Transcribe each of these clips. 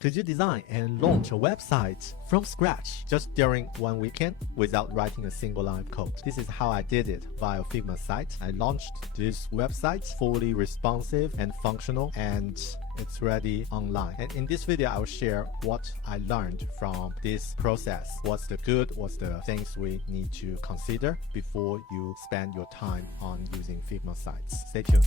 Could you design and launch a website from scratch just during one weekend without writing a single line of code? This is how I did it via Figma Sites. I launched this website fully responsive and functional, and it's ready online. And in this video, I will share what I learned from this process. What's the good, what's the things we need to consider before you spend your time on using Figma Sites. Stay tuned.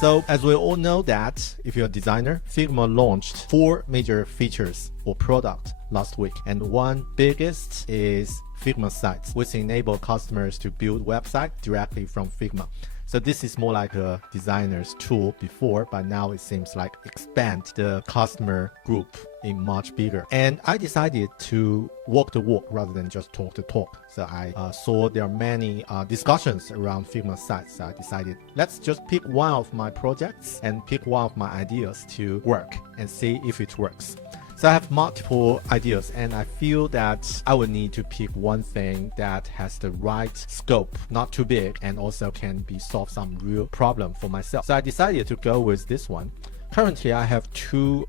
So as we all know that if you're a designer, Figma launched 4 major features or product last week. And one biggest is Figma Sites, which enable customers to build website directly from Figma. So this is more like a designer's tool before, but now it seems like expand the customer group in much bigger. And I decided to walk the walk rather than just talk the talk. So I saw there are many discussions around Figma Sites. So I decided let's just pick one of my projects and pick one of my ideas to work and see if it works. So I have multiple ideas, and I feel that I would need to pick one thing that has the right scope, not too big, and also can be solve some real problem for myself. So I decided to go with this one. Currently, I have 2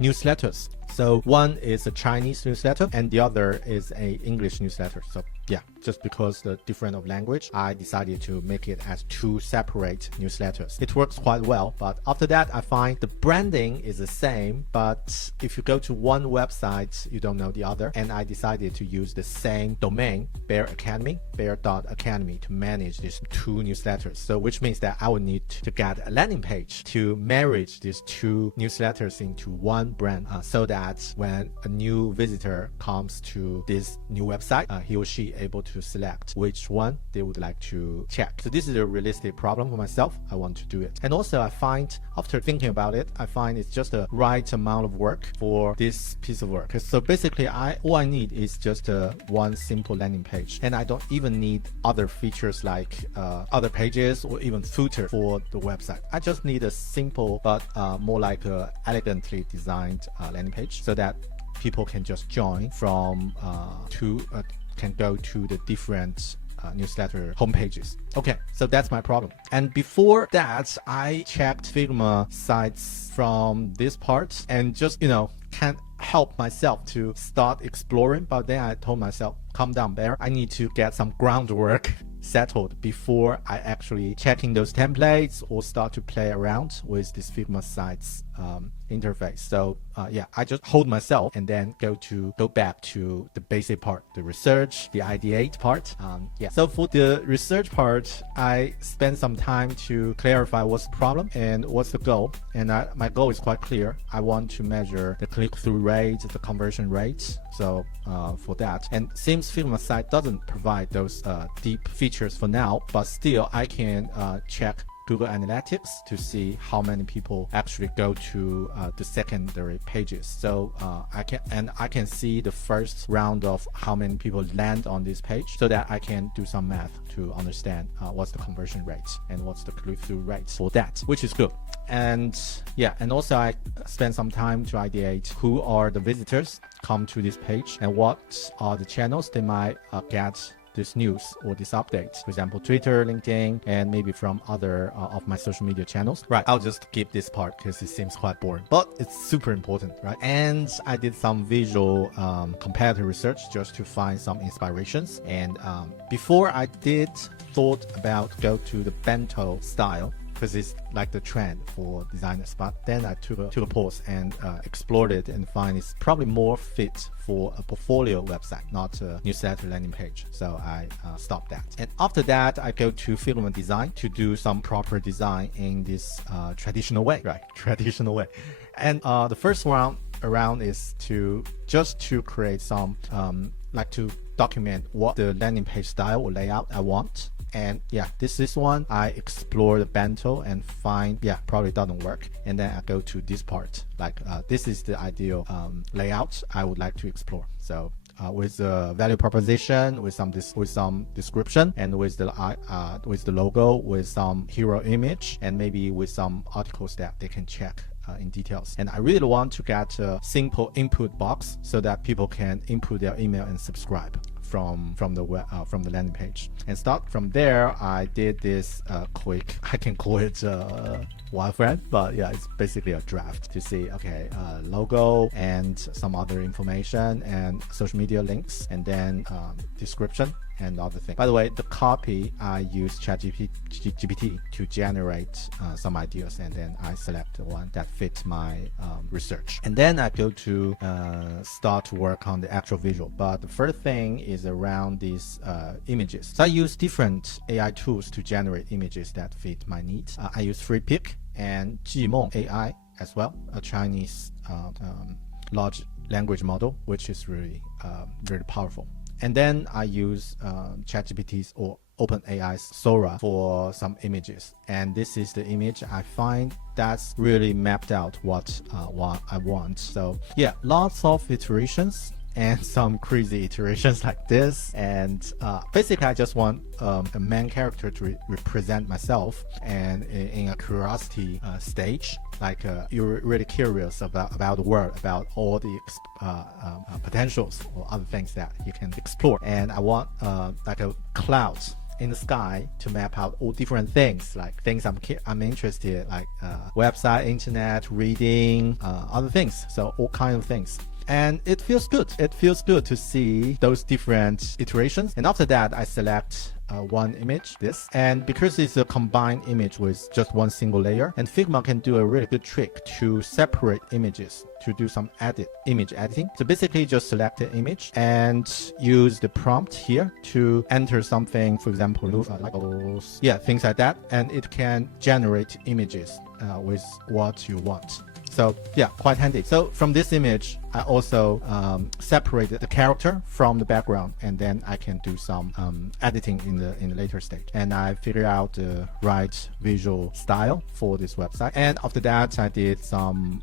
newsletters. So one is a Chinese newsletter and the other is a English newsletter. So yeah, just because the difference of language, I decided to make it as 2 separate newsletters. It works quite well, but after that, I find the branding is the same, but if you go to one website, you don't know the other. And I decided to use the same domain, bear.academy, bear.academy, to manage these 2 newsletters. So which means that I would need to get a landing page to marriage these 2 newsletters into one brand, so that when a new visitor comes to this new website, he or she able to select which one they would like to check. So this is a realistic problem for myself. I want to do it. And also I find, after thinking about it, I find it's just the right amount of work for this piece of work. So basically all I need is just one simple landing page, and I don't even need other features like other pages or even footer for the website. I just need a simple but more like a elegantly designed landing page, so that people can just join from can go to the different newsletter homepages. Okay, so that's my problem. And before that, I checked Figma Sites from this part and just, can't help myself to start exploring. But then I told myself, calm down, Bear. I need to get some groundwork settled before I actually checking those templates or start to play around with this Figma Sites interface. So yeah, I just hold myself and then go back to the basic part, the research, the ideate part. Yeah. So for the research part, I spent some time to clarify what's the problem and what's the goal. And my goal is quite clear. I want to measure the click-through rate, the conversion rate. So for that, and seems Figma Site doesn't provide those deep features for now, but still I can check Google Analytics to see how many people actually go to the secondary pages. So I can see the first round of how many people land on this page, so that I can do some math to understand what's the conversion rate and what's the click-through rate for that, which is good. And yeah, and also I spent some time to ideate who are the visitors come to this page and what are the channels they might get this news or this update. For example, Twitter, LinkedIn, and maybe from other of my social media channels. Right, I'll just skip this part because it seems quite boring, but it's super important, right? And I did some visual comparative research just to find some inspirations. And before I thought about go to the bento style, because it's like the trend for designers. But then I took a pause and explored it and find it's probably more fit for a portfolio website, not a newsletter landing page. So I stopped that. And after that, I go to Figma Design to do some proper design in this traditional way, right? Traditional way. And the first one around is to create some like to document what the landing page style or layout I want. And yeah, this is one I explore the bento and find, yeah, probably doesn't work. And then I go to this part, like this is the ideal layout I would like to explore. So with the value proposition, with some description, and with the logo, with some hero image, and maybe with some articles that they can check in details. And I really want to get a simple input box so that people can input their email and subscribe. from the landing page. And start from there, I did this quick, I can call it wireframe, but yeah, it's basically a draft to see, okay, logo and some other information and social media links, and then description and other things. By the way, the copy, I use ChatGPT to generate some ideas, and then I select the one that fits my research. And then I go to start to work on the actual visual. But the first thing is around these images. So I use different AI tools to generate images that fit my needs. I use Freepik and Jimong AI as well, a Chinese large language model, which is really powerful. And then I use ChatGPT's or OpenAI's Sora for some images. And this is the image I find that's really mapped out what I want. So yeah, lots of iterations and some crazy iterations like this. And basically I just want a main character to represent myself, and in a curiosity stage, like you're really curious about the world, about all the potentials or other things that you can explore. And I want like a cloud in the sky to map out all different things, like things I'm interested in, like website, internet, reading, other things. So all kinds of things. And it feels good. It feels good to see those different iterations. And after that, I select one image, this. And because it's a combined image with just one single layer, and Figma can do a really good trick to separate images, to do some image editing. So basically just select the image and use the prompt here to enter something, for example, like things like that. And it can generate images with what you want. So yeah, quite handy. So from this image, I also separated the character from the background, and then I can do some editing in the later stage. And I figured out the right visual style for this website. And after that, I did some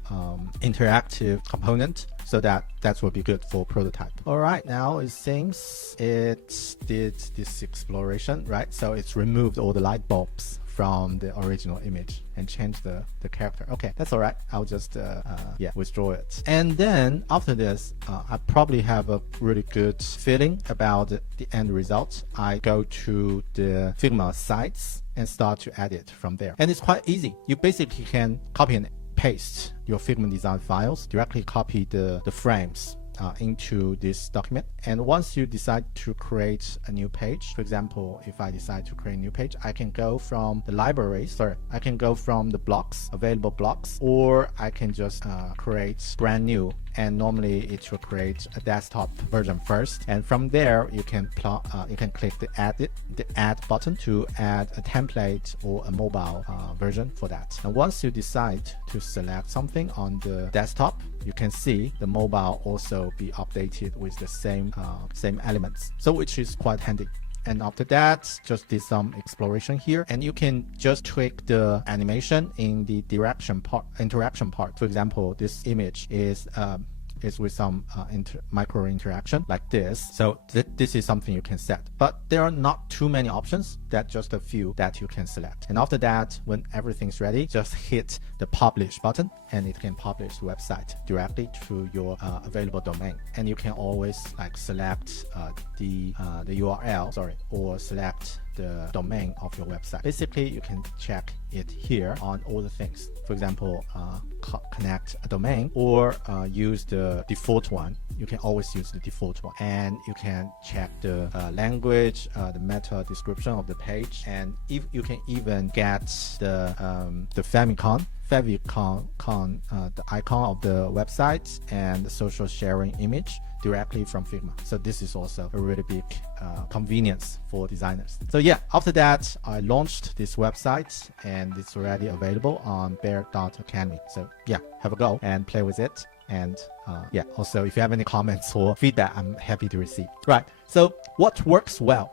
interactive component, so that will be good for prototype. All right, now it seems it did this exploration, right? So it's removed all the light bulbs from the original image and change the character. Okay, that's all right. I'll just withdraw it. And then after this, I probably have a really good feeling about the end result. I go to the Figma Sites and start to edit from there. And it's quite easy. You basically can copy and paste your Figma design files, directly copy the frames into this document. And once you decide to create a new page, for example, if I decide to create a new page, I can go from the I can go from the blocks, available blocks, or I can just create brand new. And normally it will create a desktop version first, and from there you can click the add button to add a template or a mobile version for that. And once you decide to select something on the desktop, you can see the mobile also be updated with the same elements, so which is quite handy. And after that, just did some exploration here, and you can just tweak the animation in the interaction part. For example, this image is with some micro interaction like this. So this is something you can set, but there are not too many options. That's just a few that you can select. And after that, when everything's ready, just hit the publish button, and it can publish the website directly to your available domain. And you can always like select the URL, or select the domain of your website. Basically, you can check it here on all the things. For example, connect a domain, or use the default one. You can always use the default one, and you can check the language, the meta description of the page, and if you can even get the favicon, the icon of the website and the social sharing image directly from Figma. So this is also a really big convenience for designers. So yeah, after that, I launched this website, and it's already available on bear.academy. So yeah, have a go and play with it. And also if you have any comments or feedback, I'm happy to receive. Right, so what works well?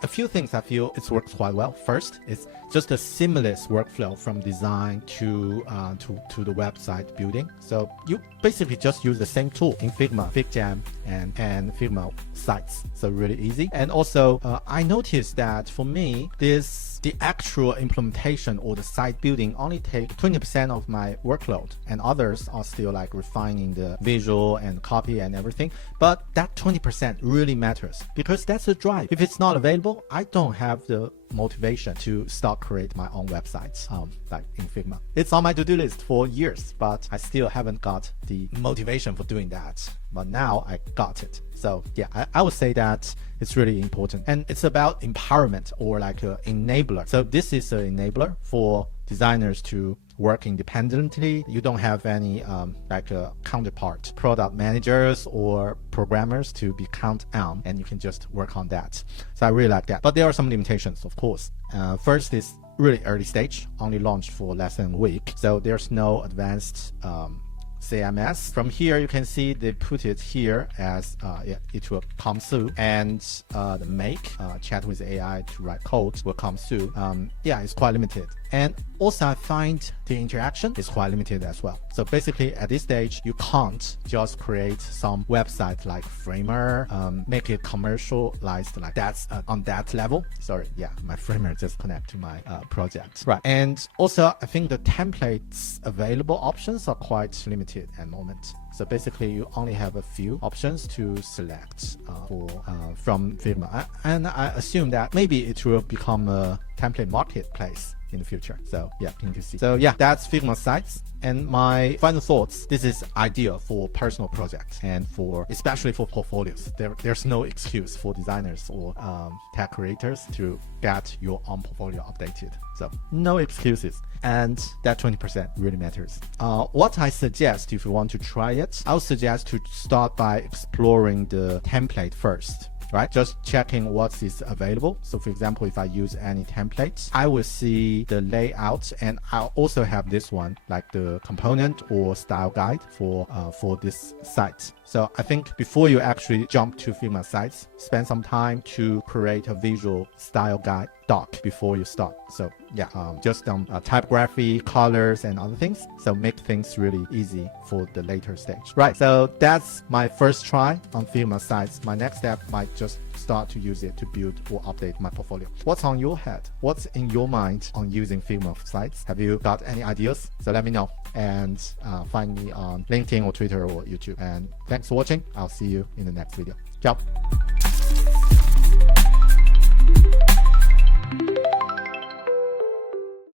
A few things I feel it works quite well. First, it's just a seamless workflow from design to the website building. So you basically just use the same tool in Figma, FigJam, and Figma Sites. So really easy. And also, I noticed that for me, this the actual implementation or the site building only take 20% of my workload, and others are still like refining the visual and copy and everything. But that 20% really matters because that's the drive. If it's not available, I don't have the motivation to start create my own websites like in Figma. It's on my to-do list for years, but I still haven't got the motivation for doing that. But now I got it. So yeah, I would say that it's really important, and it's about empowerment or like an enabler. So this is an enabler for designers to work independently. You don't have any like a counterpart, product managers or programmers to be count on, and you can just work on that. So I really like that. But there are some limitations, of course. First is really early stage, only launched for less than a week. So there's no advanced CMS. From here, you can see they put it here as it will come soon, and the make chat with AI to write code will come soon. Yeah, it's quite limited, and also I find the interaction is quite limited as well. So basically, at this stage, you can't just create some website like Framer, make it commercialized like that's on that level. Sorry, yeah, my Framer just connect to my project, right? And also, I think the templates available options are quite limited at the moment. So basically, you only have a few options to select from Figma, and I assume that maybe it will become a template marketplace in the future. So yeah, keen to see. So yeah, that's Figma Sites. And my final thoughts, this is ideal for personal projects and especially for portfolios. There's no excuse for designers or tech creators to get your own portfolio updated. So no excuses. And that 20% really matters. What I suggest if you want to try it, I would suggest to start by exploring the template first. Right? Just checking what is available. So for example, if I use any templates, I will see the layout, and I'll also have this one, like the component or style guide for this site. So I think before you actually jump to Figma Sites, spend some time to create a visual style guide doc before you start. So yeah, just typography, colors, and other things. So make things really easy for the later stage. Right, so that's my first try on Figma Sites. My next step might just start to use it to build or update my portfolio. What's on your head? What's in your mind on using Figma Sites? Have you got any ideas? So let me know, and find me on LinkedIn or Twitter or YouTube. And thanks for watching. I'll see you in the next video. Ciao.